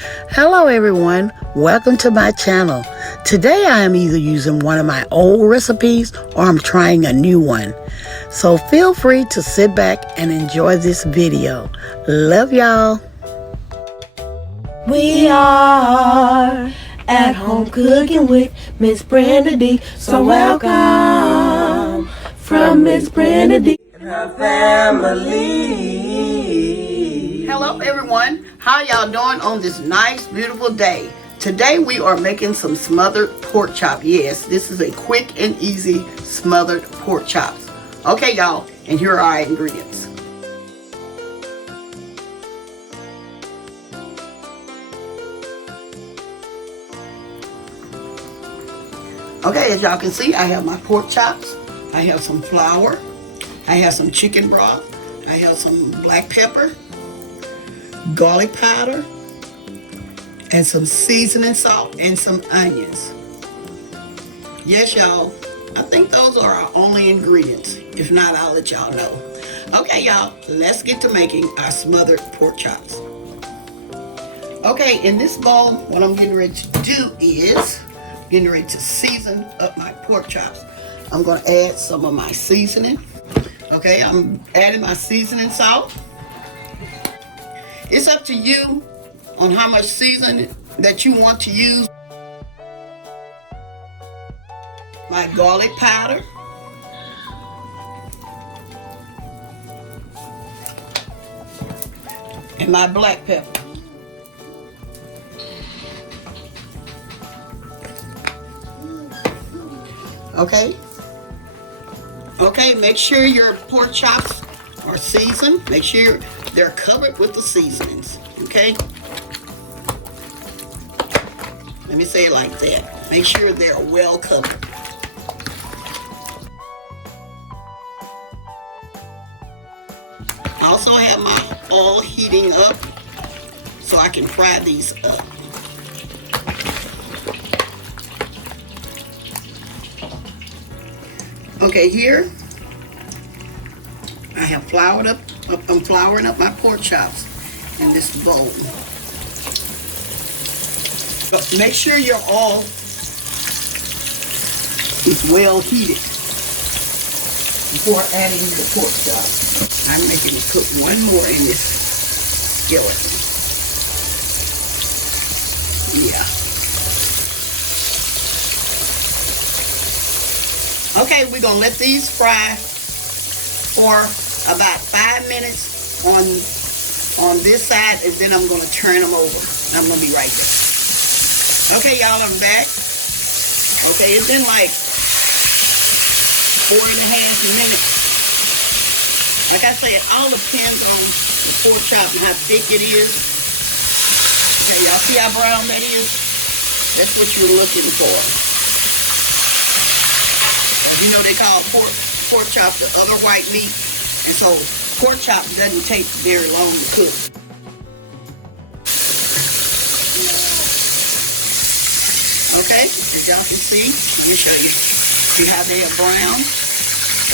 Hello everyone, welcome to my channel. Today I am either using one of my old recipes or I'm trying a new one. So feel free to sit back and enjoy this video. Love y'all. We are at home cooking with msbrendadee. So welcome from msbrendadee and her family. Hello everyone, how y'all doing on this nice beautiful day? Today we are making some smothered pork chop. Yes, this is a quick and easy smothered pork chops. Okay y'all, and here are our ingredients. Okay, as y'all can see, I have my pork chops, I have some flour, I have some chicken broth, I have some black pepper, garlic powder, and some seasoning salt and some onions. Yes, y'all, I think those are our only ingredients. If not, I'll let y'all know. Okay, y'all, let's get to making our smothered pork chops. Okay, in this bowl, what I'm getting ready to do is getting ready to season up my pork chops. I'm going to add some of my seasoning. Okay, I'm adding my seasoning salt. It's up to you on how much seasoning that you want to use. My garlic powder. And my black pepper. Okay. Okay, make sure your pork chops are seasoned. Make sure they're covered with the seasonings. Okay? Let me say it like that. Make sure they're well covered. I also have my oil heating up so I can fry these up. Okay, here I have I'm flouring up my pork chops in this bowl. But make sure your oil is well heated before adding the pork chops. I'm making it cook one more in this skillet. Yeah. Okay, we're going to let these fry for about 5 minutes on this side, and then I'm going to turn them over. I'm going to be right back. Okay, y'all, I'm back. Okay, it's been like 4.5 minutes. Like I said, it all depends on the pork chop and how thick it is. Okay, y'all see how brown that is? That's what you're looking for. You know they call pork chop the other white meat, and so pork chop doesn't take very long to cook. Okay, as y'all can see, let me show you. See how they are brown?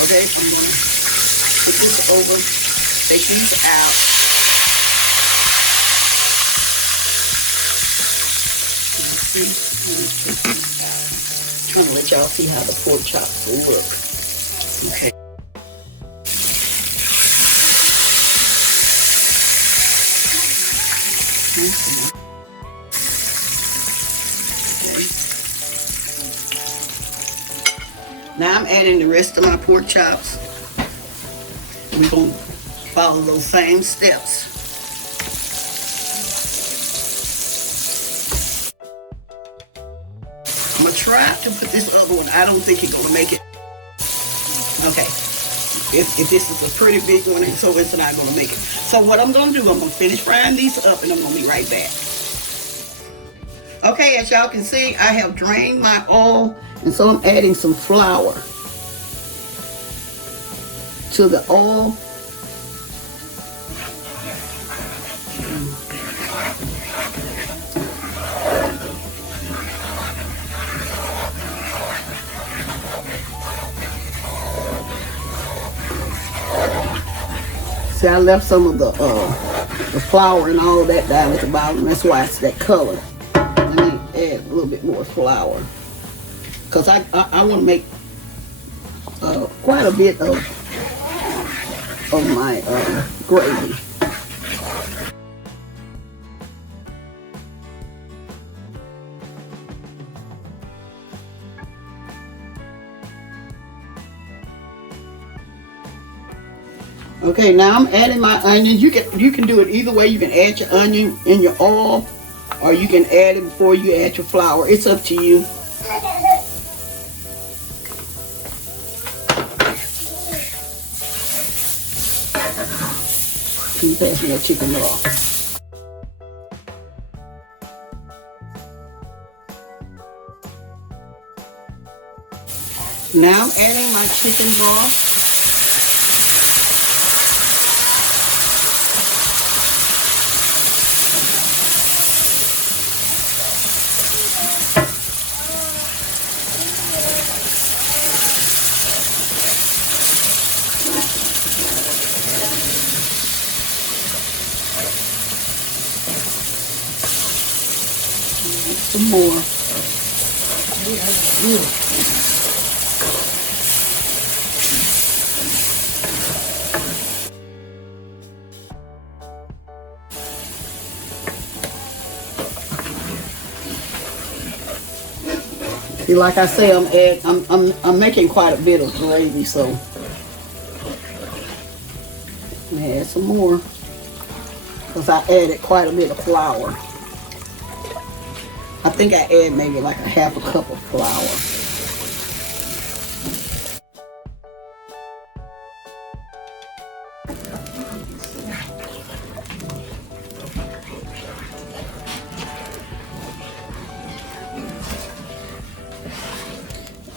Okay, I'm going to put this over, take these out. You see? I'm trying to let y'all see how the pork chops will look. Okay. Okay. Now I'm adding the rest of my pork chops. We're going to follow those same steps. I'm going to try to put this other one. I don't think it's going to make it. Okay. If this is a pretty big one, so it's not going to make it. So what I'm going to do, I'm going to finish frying these up and I'm going to be right back. Okay, as y'all can see, I have drained my oil, and so I'm adding some flour to the oil. See, I left some of the the flour and all that down at the bottom. That's why it's that color. Let me add a little bit more flour, because I want to make quite a bit of my gravy. Okay, now I'm adding my onions. You can do it either way. You can add your onion in your oil, or you can add it before you add your flour. It's up to you. Can you pass me that chicken broth? Now I'm adding my chicken broth. Some more. See, like I say, I'm making quite a bit of gravy, so I'm gonna add some more because I added quite a bit of flour. I think I add maybe like a half a cup of flour.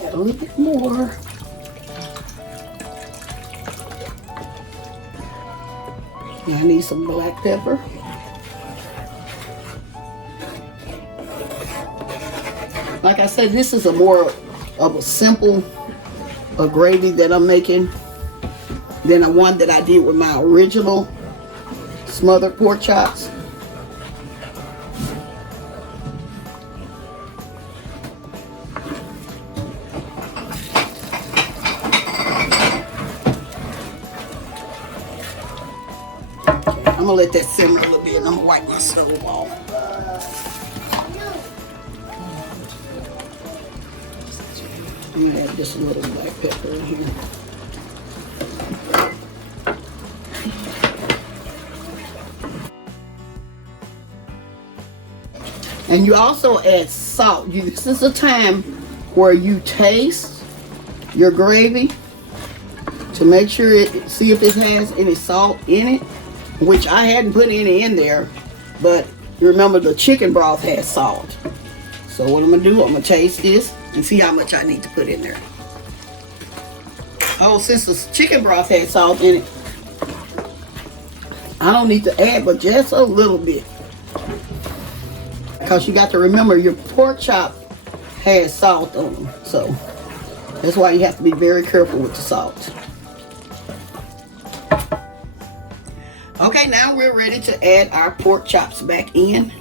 Add a little bit more. Now I need some black pepper. Like I said, this is a more of a simple gravy that I'm making than the one that I did with my original smothered pork chops. Okay, I'm gonna let that simmer a little bit and I'm gonna wipe my stove off. I'm gonna add just a little black pepper in here. And you also add salt. This is a time where you taste your gravy to make sure see if it has any salt in it, which I hadn't put any in there, but remember the chicken broth has salt. So what I'm gonna do, I'm gonna taste this and see how much I need to put in there. Oh, since the chicken broth has salt in it, I don't need to add but just a little bit. Because you got to remember your pork chop has salt on them. So that's why you have to be very careful with the salt. Okay, now we're ready to add our pork chops back in.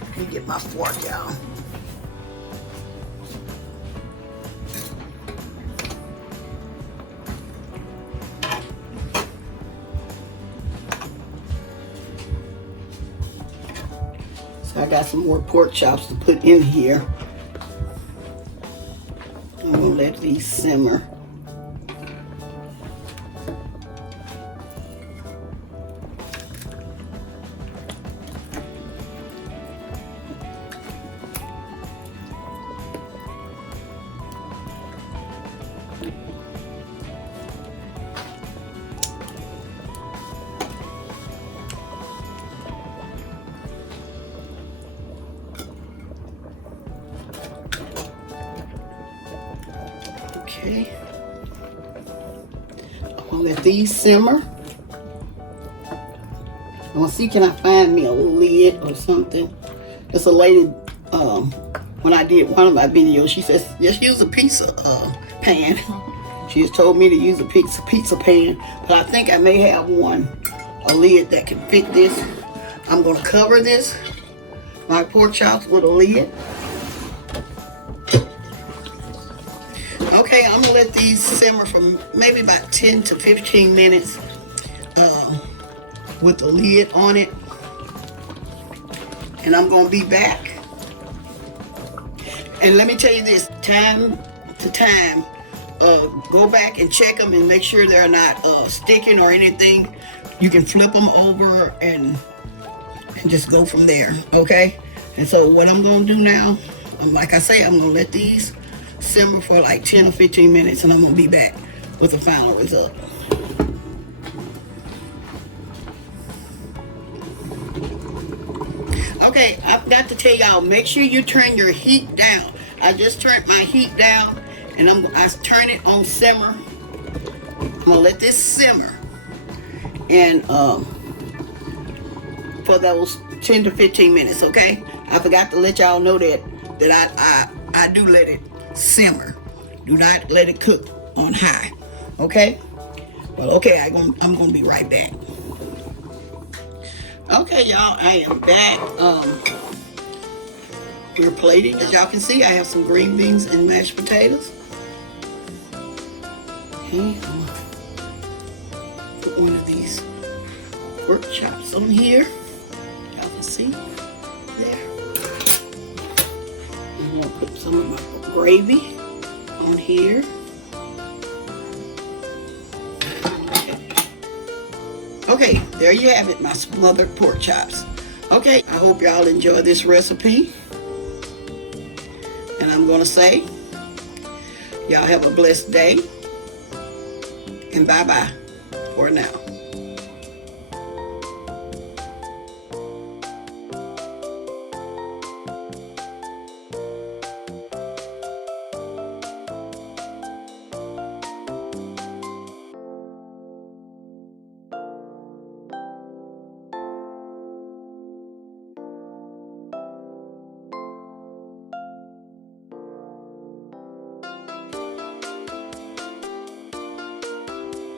Let me get my fork out. So I got some more pork chops to put in here. I'm gonna let these simmer. Okay, I'm gonna let these simmer. gonna see, can I find me a lid or something? There's a lady, when I did one of my videos, she says, just use a pizza pan. She has told me to use a pizza pan, but I think I may have a lid that can fit this. I'm gonna cover my pork chops with a lid. Okay, I'm gonna let these simmer for maybe about 10 to 15 minutes with the lid on it. And I'm gonna be back. And let me tell you this, time to time, go back and check them and make sure they're not sticking or anything. You can flip them over and just go from there, okay? And so what I'm gonna do now, like I say, I'm gonna let these simmer for like 10 or 15 minutes, and I'm gonna be back with the final result. Okay, I've got to tell y'all, make sure you turn your heat down. I just turned my heat down, and I turn it on simmer. I'm gonna let this simmer, and for those 10 to 15 minutes, okay? I forgot to let y'all know that I do let it simmer. Do not let it cook on high, okay? Well, okay, I'm gonna be right back. Okay, y'all, I am back. We're plating. As y'all can see, I have some green beans and mashed potatoes. Okay, I'm gonna put one of these pork chops on here. Y'all can see there. I'm gonna put some of my gravy on here. Okay, there you have it, my smothered pork chops. Okay, I hope y'all enjoy this recipe. And I'm gonna say, y'all have a blessed day. And bye-bye for now.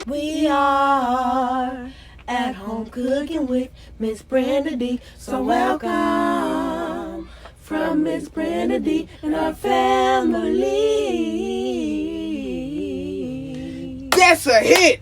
We are at home cooking with msbrendadee. So welcome from msbrendadee and our family. That's a hit!